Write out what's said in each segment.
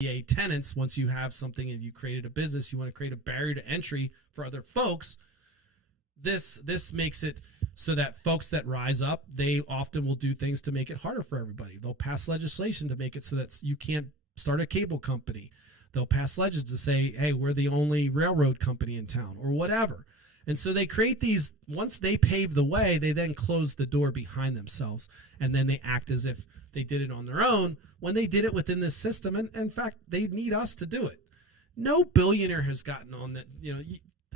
tenants. Once you have something and you created a business, you want to create a barrier to entry for other folks. This makes it so that folks that rise up, they often will do things to make it harder for everybody. They'll pass legislation to make it so that you can't start a cable company. They'll pass legislation to say, hey, we're the only railroad company in town or whatever. And so they create these, once they pave the way, they then close the door behind themselves. And then they act as if they did it on their own when they did it within this system. And in fact, they need us to do it. No billionaire has gotten on that,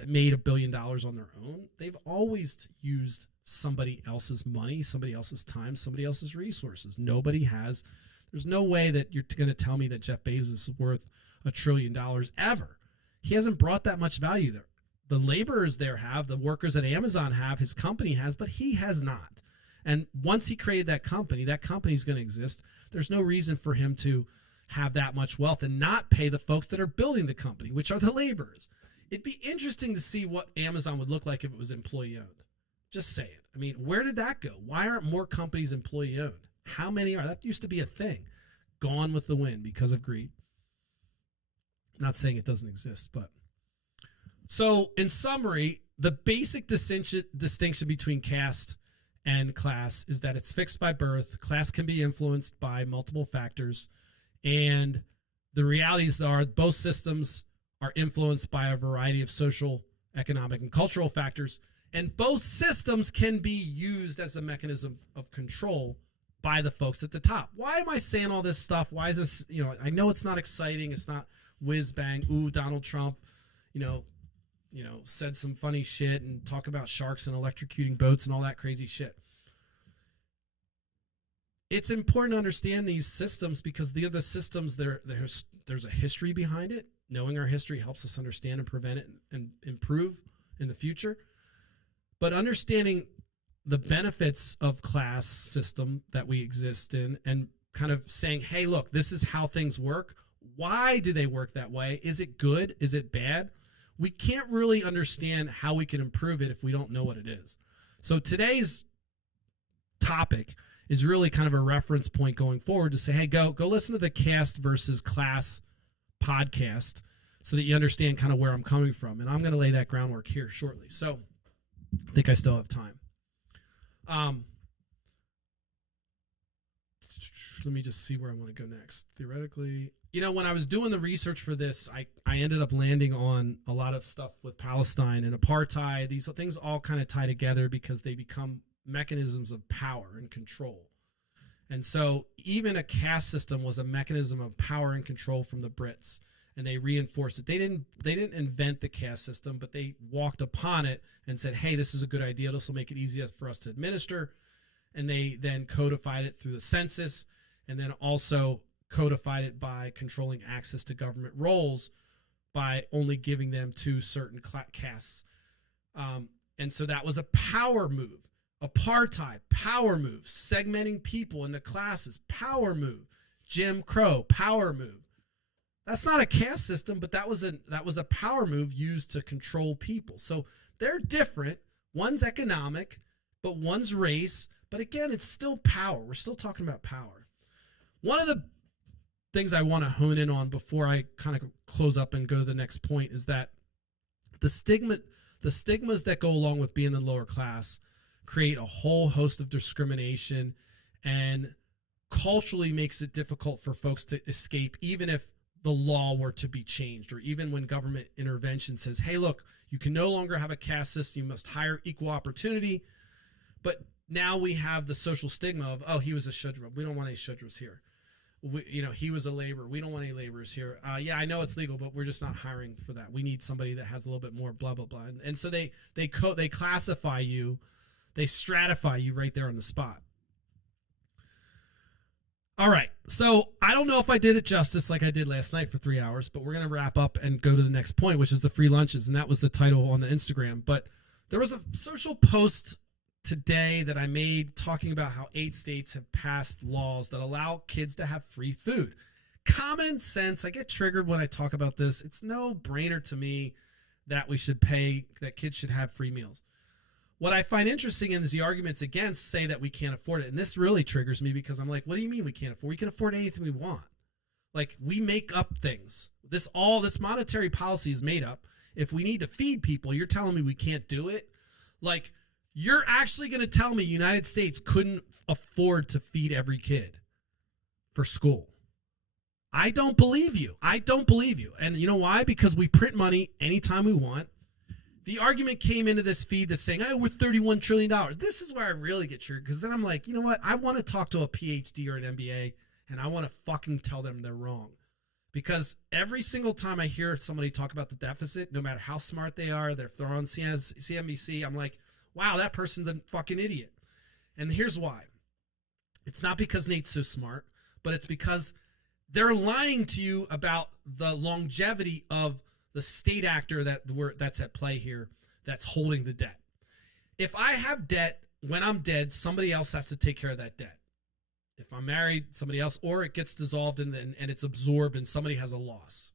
made $1 billion on their own. They've always used somebody else's money, somebody else's time, somebody else's resources. Nobody has. There's no way that you're going to tell me that Jeff Bezos is worth $1 trillion ever. He hasn't brought that much value there. The laborers there have, the workers at Amazon have, his company has, but he has not. And once he created that company's going to exist. There's no reason for him to have that much wealth and not pay the folks that are building the company, which are the laborers. It'd be interesting to see what Amazon would look like if it was employee owned. Just say it. I mean, where did that go? Why aren't more companies employee owned? How many are? That used to be a thing. Gone with the wind because of greed. I'm not saying it doesn't exist, but. So in summary, the basic distinction between caste and class is that it's fixed by birth. Class can be influenced by multiple factors. And the realities are both systems are influenced by a variety of social, economic, and cultural factors. And both systems can be used as a mechanism of control by the folks at the top. Why am I saying all this stuff? Why is this, I know it's not exciting. It's not whiz bang. Ooh, Donald Trump, said some funny shit and talk about sharks and electrocuting boats and all that crazy shit. It's important to understand these systems because the other systems, there's a history behind it. Knowing our history helps us understand and prevent it and improve in the future. But understanding the benefits of class system that we exist in and kind of saying, hey, look, this is how things work. Why do they work that way? Is it good? Is it bad? We can't really understand how we can improve it if we don't know what it is. So today's topic is really kind of a reference point going forward to say, hey, go listen to the caste versus class podcast so that you understand kind of where I'm coming from. And I'm going to lay that groundwork here shortly. So I think I still have time. Let me just see where I want to go next. Theoretically, when I was doing the research for this, I ended up landing on a lot of stuff with Palestine and apartheid. These things all kind of tie together because they become mechanisms of power and control. And so even a caste system was a mechanism of power and control from the Brits, and they reinforced it. They didn't invent the caste system, but they walked upon it and said, hey, this is a good idea. This will make it easier for us to administer. And they then codified it through the census and then also codified it by controlling access to government roles by only giving them to certain castes. And so that was a power move. Apartheid, power move. Segmenting people into classes, power move. Jim Crow, power move. That's not a caste system, but that was a power move used to control people. So they're different. One's economic, but one's race. But again, it's still power. We're still talking about power. One of the things I want to hone in on before I kind of close up and go to the next point is that the stigmas that go along with being in the lower class create a whole host of discrimination and culturally makes it difficult for folks to escape, even if the law were to be changed, or even when government intervention says, hey, look, you can no longer have a caste system, you must hire equal opportunity. But now we have the social stigma of, oh, he was a Shudra. We don't want any Shudras here. He was a laborer. We don't want any laborers here. Yeah, I know it's legal, but we're just not hiring for that. We need somebody that has a little bit more blah, blah, blah. And so they classify you, they stratify you right there on the spot. All right, so I don't know if I did it justice like I did last night for 3 hours, but we're going to wrap up and go to the next point, which is the free lunches, and that was the title on the Instagram. But there was a social post today that I made talking about how 8 states have passed laws that allow kids to have free food. Common sense. I get triggered when I talk about this. It's no brainer to me that that kids should have free meals. What I find interesting is the arguments against say that we can't afford it. And this really triggers me because I'm like, what do you mean we can't afford? We can afford anything we want. Like, we make up things. This monetary policy is made up. If we need to feed people, you're telling me we can't do it? Like, you're actually going to tell me United States couldn't afford to feed every kid for school? I don't believe you. I don't believe you. And you know why? Because we print money anytime we want. The argument came into this feed that's saying, oh, we're $31 trillion. This is where I really get triggered, because then I'm like, you know what? I want to talk to a PhD or an MBA, and I want to fucking tell them they're wrong. Because every single time I hear somebody talk about the deficit, no matter how smart they are, they're on CNBC, I'm like, wow, that person's a fucking idiot. And here's why. It's not because Nate's so smart, but it's because they're lying to you about the longevity of the state actor that's at play here, that's holding the debt. If I have debt, when I'm dead, somebody else has to take care of that debt. If I'm married, somebody else, or it gets dissolved and it's absorbed and somebody has a loss.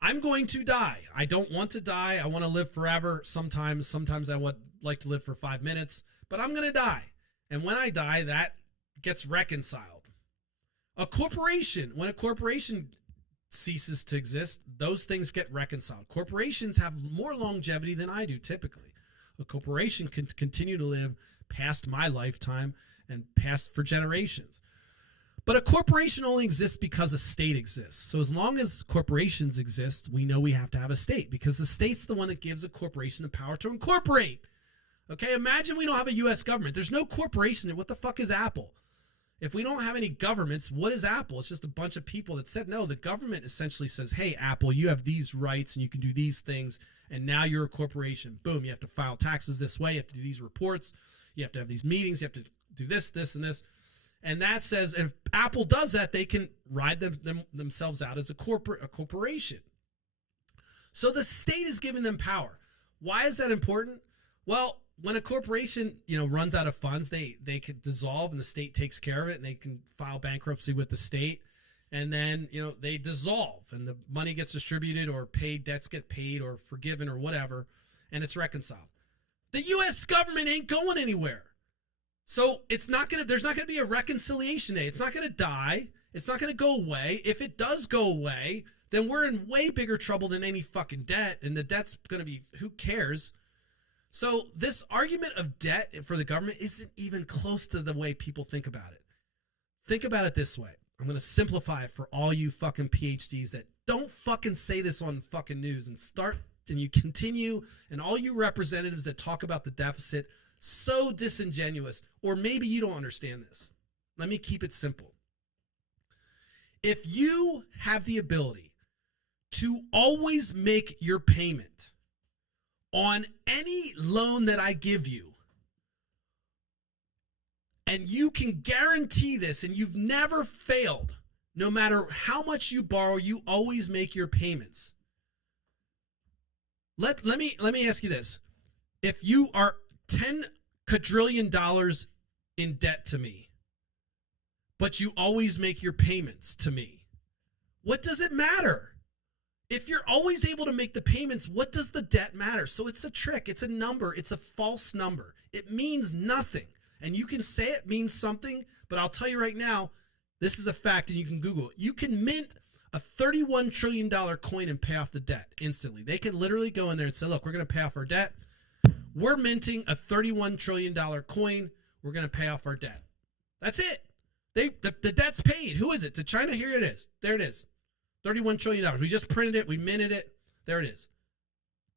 I'm going to die. I don't want to die. I want to live forever. Sometimes I would like to live for 5 minutes, but I'm going to die. And when I die, that gets reconciled. When a corporation ceases to exist, those things get reconciled. Corporations have more longevity than I do typically. A corporation can continue to live past my lifetime and past for generations. But a corporation only exists because a state exists. So as long as corporations exist, we know we have to have a state, because the state's the one that gives a corporation the power to incorporate. Okay, imagine we don't have a U.S. government. There's no corporation. What the fuck is Apple? If we don't have any governments, what is Apple? It's just a bunch of people that said, no, the government essentially says, hey, Apple, you have these rights and you can do these things, and now you're a corporation. Boom, you have to file taxes this way, you have to do these reports, you have to have these meetings, you have to do this, this, and this. And that says if Apple does that, they can ride themselves out as a corporation. So the state is giving them power. Why is that important? Well, when a corporation, runs out of funds, they could dissolve and the state takes care of it, and they can file bankruptcy with the state, and then, they dissolve and the money gets distributed, or paid debts get paid or forgiven or whatever, and it's reconciled. The U.S. government ain't going anywhere. So there's not going to be a reconciliation day. It's not going to die. It's not going to go away. If it does go away, then we're in way bigger trouble than any fucking debt, and the debt's going to be, who cares? So this argument of debt for the government isn't even close to the way people think about it. Think about it this way. I'm going to simplify it for all you fucking PhDs that don't fucking say this on fucking news and you continue, and all you representatives that talk about the deficit, so disingenuous, or maybe you don't understand this. Let me keep it simple. If you have the ability to always make your payment on any loan that I give you, and you can guarantee this, and you've never failed, no matter how much you borrow, you always make your payments. Let me ask you this. If you are $10 quadrillion in debt to me, but you always make your payments to me, what does it matter? If you're always able to make the payments, what does the debt matter? So it's a trick. It's a number. It's a false number. It means nothing. And you can say it means something, but I'll tell you right now, this is a fact, and you can Google it. You can mint a $31 trillion coin and pay off the debt instantly. They can literally go in there and say, look, we're going to pay off our debt. We're minting a $31 trillion coin. We're going to pay off our debt. That's it. The debt's paid. Who is it? To China? Here it is. There it is. $31 trillion. We just printed it. We minted it. There it is.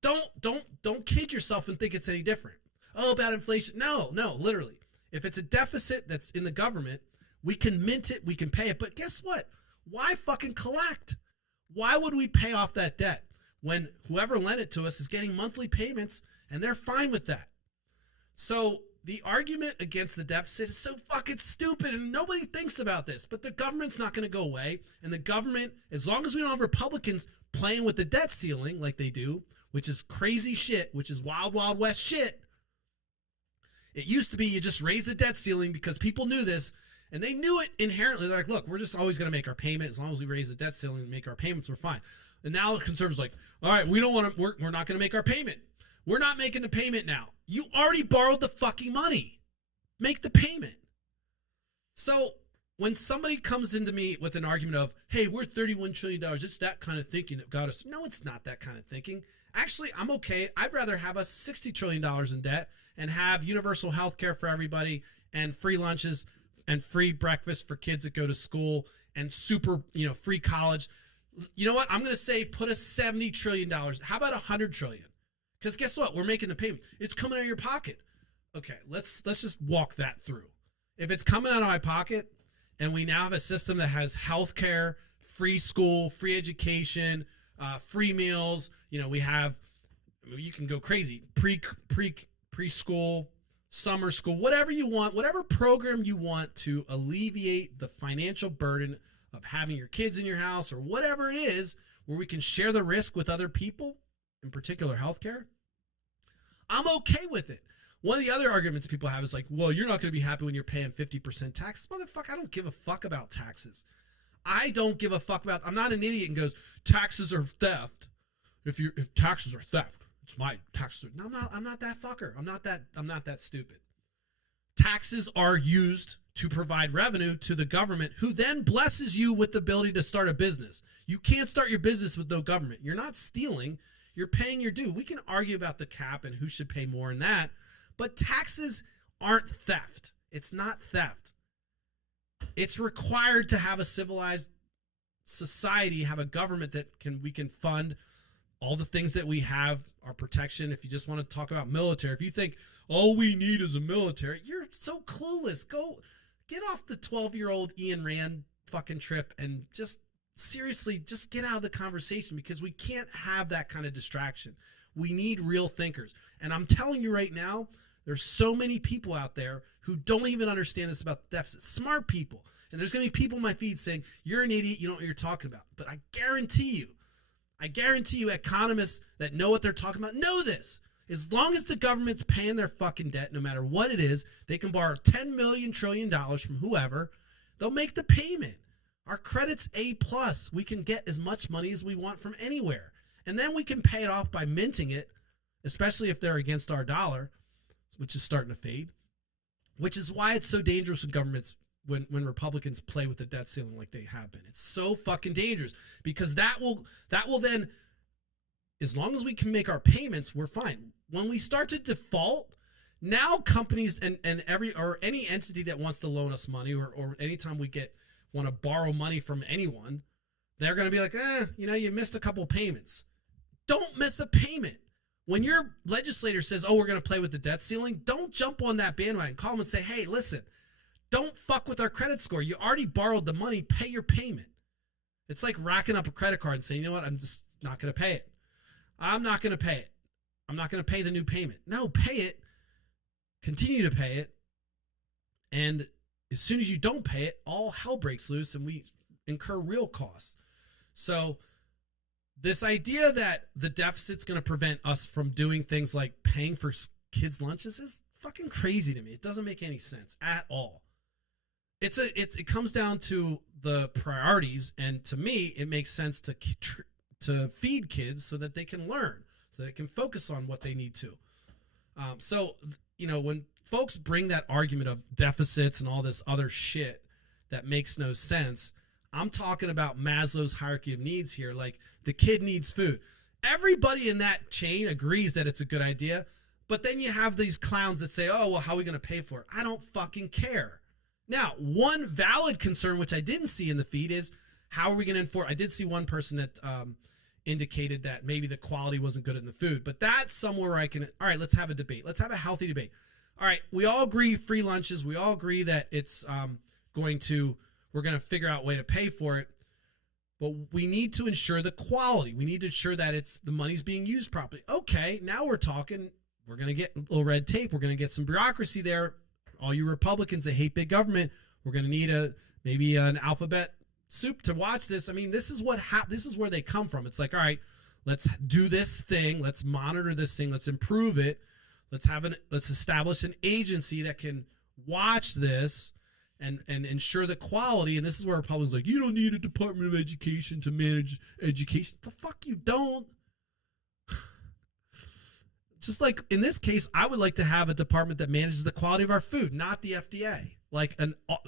Don't kid yourself and think it's any different. Oh, about inflation. No, literally. If it's a deficit that's in the government, we can mint it. We can pay it. But guess what? Why fucking collect? Why would we pay off that debt when whoever lent it to us is getting monthly payments and they're fine with that? So the argument against the deficit is so fucking stupid, and nobody thinks about this. But the government's not going to go away. And the government, as long as we don't have Republicans playing with the debt ceiling like they do, which is crazy shit, which is wild, wild west shit. It used to be you just raise the debt ceiling because people knew this, and they knew it inherently. They're like, look, we're just always going to make our payment. As long as we raise the debt ceiling and make our payments, we're fine. And now the conservatives are like, all right, we don't want to, we're not going to make our payment. We're not making the payment now. You already borrowed the fucking money. Make the payment. So when somebody comes into me with an argument of, hey, we're $31 trillion, it's that kind of thinking that got us. No, it's not that kind of thinking. Actually, I'm okay. I'd rather have us $60 trillion in debt and have universal health care for everybody and free lunches and free breakfast for kids that go to school and super, free college. You know what? I'm going to say put a $70 trillion. How about $100 trillion? Because guess what? We're making the payment. It's coming out of your pocket. Okay, let's just walk that through. If it's coming out of my pocket, and we now have a system that has healthcare, free school, free education, free meals. We have, you can go crazy, preschool, summer school, whatever you want, whatever program you want to alleviate the financial burden of having your kids in your house or whatever it is, where we can share the risk with other people, in particular healthcare. I'm okay with it. One of the other arguments people have is like, well, you're not going to be happy when you're paying 50% taxes. Motherfucker, I don't give a fuck about taxes. I don't give a fuck about, I'm not an idiot and goes, taxes are theft. If taxes are theft, it's my taxes. No, I'm not that fucker. I'm not that stupid. Taxes are used to provide revenue to the government, who then blesses you with the ability to start a business. You can't start your business with no government. You're not stealing. You're paying your due. We can argue about the cap and who should pay more in that. But taxes aren't theft. It's not theft. It's required to have a civilized society, have a government that we can fund all the things that we have, our protection. If you just want to talk about military, if you think all we need is a military, you're so clueless. Go get off the 12-year-old Ian Rand fucking trip and just seriously just get out of the conversation, because we can't have that kind of distraction. We need real thinkers. And I'm telling you right now, there's so many people out there who don't even understand this about the deficit. Smart people. And there's going to be people in my feed saying, you're an idiot, you don't know what you're talking about. But I guarantee you economists that know what they're talking about know this. As long as the government's paying their fucking debt, no matter what it is, they can borrow $10 trillion from whoever. They'll make the payment. Our credit's A+. We can get as much money as we want from anywhere. And then we can pay it off by minting it, especially if they're against our dollar, which is starting to fade, which is why it's so dangerous when governments, when Republicans play with the debt ceiling like they have been. It's so fucking dangerous, because that will then, as long as we can make our payments, we're fine. When we start to default, now companies and any entity that wants to loan us money, or anytime we want to borrow money from anyone, they're going to be like, you missed a couple payments. Don't miss a payment. When your legislator says, oh, we're going to play with the debt ceiling, don't jump on that bandwagon. Call them and say, hey, listen, don't fuck with our credit score. You already borrowed the money. Pay your payment. It's like racking up a credit card and saying, you know what, I'm just not going to pay it. I'm not going to pay it. I'm not going to pay the new payment. No, pay it. Continue to pay it. And as soon as you don't pay it, all hell breaks loose and we incur real costs. So this idea that the deficit's going to prevent us from doing things like paying for kids' lunches is fucking crazy to me. It doesn't make any sense at all. It comes down to the priorities, and to me, it makes sense to feed kids so that they can learn, so they can focus on what they need to. So when folks bring that argument of deficits and all this other shit that makes no sense, I'm talking about Maslow's hierarchy of needs here. Like, the kid needs food. Everybody in that chain agrees that it's a good idea, but then you have these clowns that say, oh, well, how are we going to pay for it? I don't fucking care. Now, one valid concern, which I didn't see in the feed, is how are we going to enforce? I did see one person that indicated that maybe the quality wasn't good in the food, but that's somewhere I can, all right, let's have a debate. Let's have a healthy debate. All right, we all agree free lunches. We all agree that it's we're going to figure out a way to pay for it, but we need to ensure the quality. We need to ensure that the money's being used properly. Okay, now we're talking. We're going to get a little red tape. We're going to get some bureaucracy there. All you Republicans that hate big government, we're going to need maybe an alphabet soup to watch this. I mean, this is where they come from. It's like, all right, let's do this thing. Let's monitor this thing. Let's improve it. Let's establish an agency that can watch this and ensure the quality. And this is where Republicans are like, you don't need a Department of Education to manage education. The fuck you don't. Just like in this case, I would like to have a department that manages the quality of our food, not the FDA. like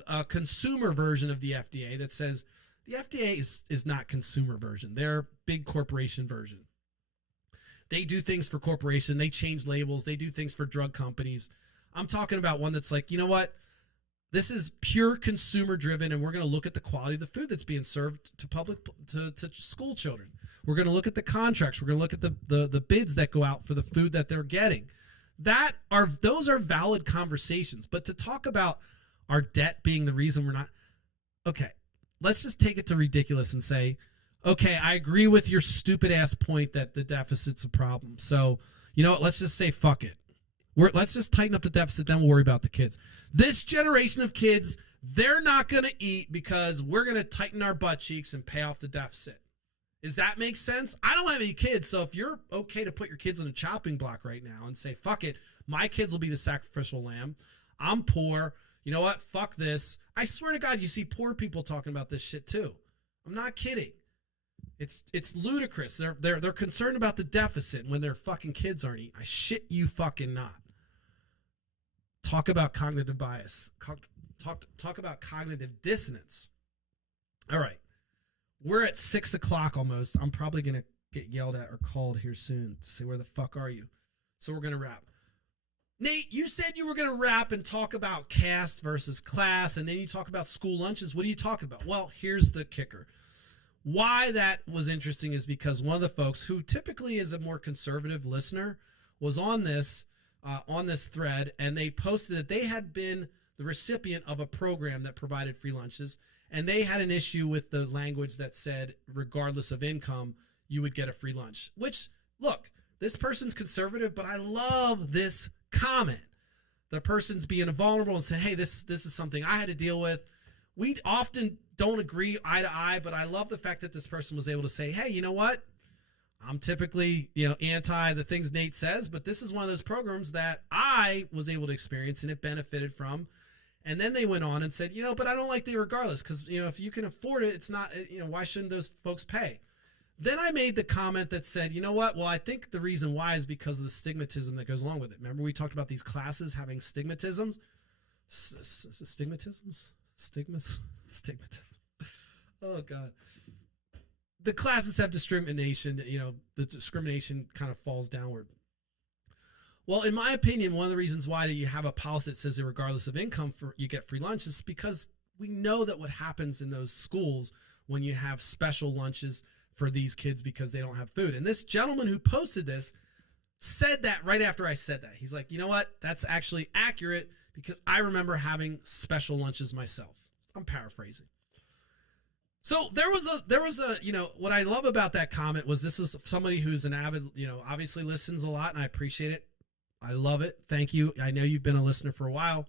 a consumer version of the FDA that says the FDA is not consumer version. They're big corporation version. They do things for corporation. They change labels. They do things for drug companies. I'm talking about one that's like, you know what? This is pure consumer driven, and we're going to look at the quality of the food that's being served to to school children. We're going to look at the contracts. We're going to look at the bids that go out for the food that they're getting. Those are valid conversations. But to talk about our debt being the reason we're not, okay, let's just take it to ridiculous and say, okay, I agree with your stupid ass point that the deficit's a problem. So, you know what? Let's just say fuck it. Let's just tighten up the deficit, then we'll worry about the kids. This generation of kids, they're not going to eat because we're going to tighten our butt cheeks and pay off the deficit. Does that make sense? I don't have any kids, so if you're okay to put your kids on a chopping block right now and say, fuck it, my kids will be the sacrificial lamb. I'm poor. You know what? Fuck this. I swear to God, you see poor people talking about this shit too. I'm not kidding. It's ludicrous. They're concerned about the deficit when their fucking kids aren't eating. I shit you fucking not. Talk about cognitive bias. Talk about cognitive dissonance. All right. We're at 6 o'clock almost. I'm probably going to get yelled at or called here soon to say, where the fuck are you? So we're going to wrap. Nate, you said you were going to wrap and talk about caste versus class, and then you talk about school lunches. What are you talking about? Well, here's the kicker. Why that was interesting is because one of the folks who typically is a more conservative listener was on this thread, and they posted that they had been the recipient of a program that provided free lunches, and they had an issue with the language that said, regardless of income, you would get a free lunch. Which, look, this person's conservative, but I love this comment. The person's being vulnerable and saying, hey, this is something I had to deal with. We often don't agree eye to eye, but I love the fact that this person was able to say, hey, you know what? I'm typically, anti the things Nate says, but this is one of those programs that I was able to experience and it benefited from. And then they went on and said, but I don't like the regardless because, if you can afford it, it's not, why shouldn't those folks pay? Then I made the comment that said, you know what? Well, I think the reason why is because of the stigmatism that goes along with it. Remember we talked about these classes having stigmatisms? Stigmatisms? Stigmatism. Oh, God. The classes have discrimination, the discrimination kind of falls downward. Well, in my opinion, one of the reasons why you have a policy that says that regardless of income, you get free lunch is because we know that what happens in those schools when you have special lunches for these kids because they don't have food. And this gentleman who posted this said that right after I said that. He's like, you know what? That's actually accurate because I remember having special lunches myself. I'm paraphrasing. So there was a, what I love about that comment was this was somebody who's an avid, obviously listens a lot, and I appreciate it. I love it. Thank you. I know you've been a listener for a while,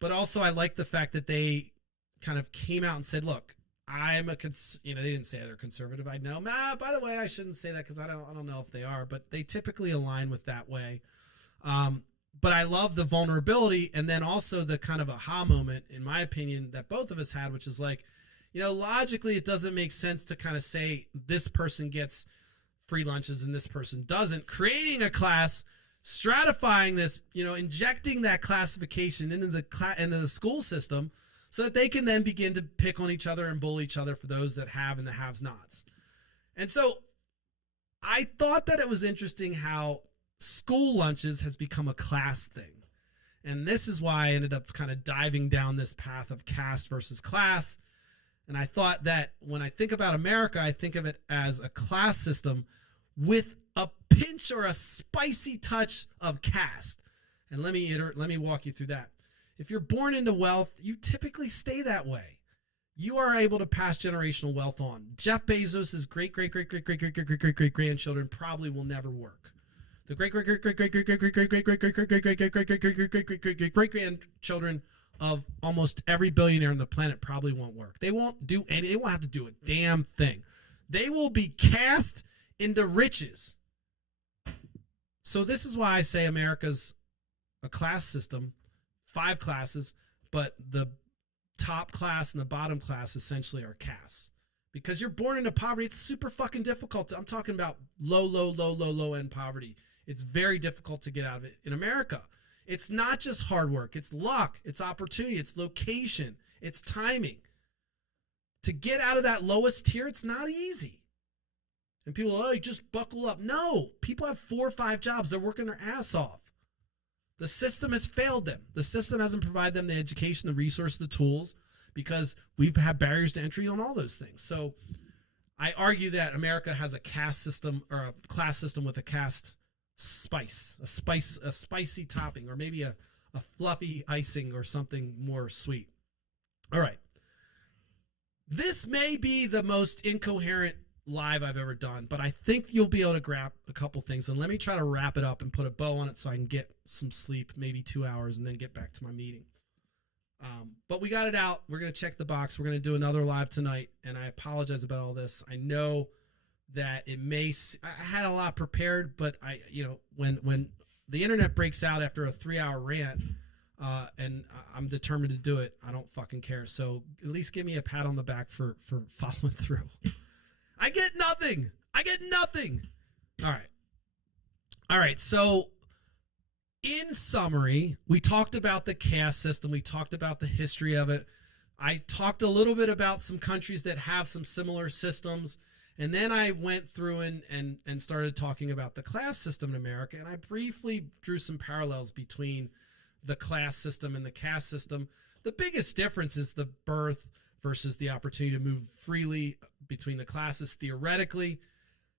but also I like the fact that they kind of came out and said, look, I'm they didn't say they're conservative. I know, by the way, I shouldn't say that because I don't know if they are, but they typically align with that way. But I love the vulnerability and then also the kind of aha moment, in my opinion, that both of us had, which is like, logically it doesn't make sense to kind of say this person gets free lunches and this person doesn't, creating a class, stratifying this, injecting that classification into the school system so that they can then begin to pick on each other and bully each other for those that have and the haves-nots. And so I thought that it was interesting how school lunches has become a class thing. And this is why I ended up kind of diving down this path of caste versus class. And I thought that when I think about America, I think of it as a class system with a pinch or a spicy touch of caste. And let me walk you through that. If you're born into wealth, you typically stay that way. You are able to pass generational wealth on. Jeff Bezos's great grandchildren probably will never work. The great grandchildren of almost every billionaire on the planet probably won't work. They won't have to do a damn thing. They will be cast into riches. So this is why I say America's a class system, 5 classes, but the top class and the bottom class essentially are castes. Because you're born into poverty, it's super fucking difficult. I'm talking about low end poverty. It's very difficult to get out of it in America. It's not just hard work. It's luck. It's opportunity. It's location. It's timing. To get out of that lowest tier, it's not easy. And people, oh, you just buckle up. No, people have 4 or 5 jobs. They're working their ass off. The system has failed them. The system hasn't provided them the education, the resources, the tools, because we've had barriers to entry on all those things. So I argue that America has a caste system or a class system with a caste a spicy topping, or maybe a fluffy icing or something more sweet. All right. This may be the most incoherent live I've ever done, but I think you'll be able to grab a couple things. And let me try to wrap it up and put a bow on it so I can get some sleep, maybe 2 hours, and then get back to my meeting. But we got it out. We're going to check the box. We're going to do another live tonight, and I apologize about all this. I know that I had a lot prepared, but when the internet breaks out after a 3-hour rant, and I'm determined to do it, I don't fucking care. So at least give me a pat on the back for following through. I get nothing. All right. So in summary, we talked about the caste system. We talked about the history of it. I talked a little bit about some countries that have some similar systems. And then I went through and started talking about the class system in America. And I briefly drew some parallels between the class system and the caste system. The biggest difference is the birth versus the opportunity to move freely between the classes theoretically.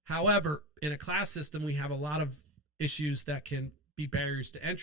However, in a class system, we have a lot of issues that can be barriers to entry.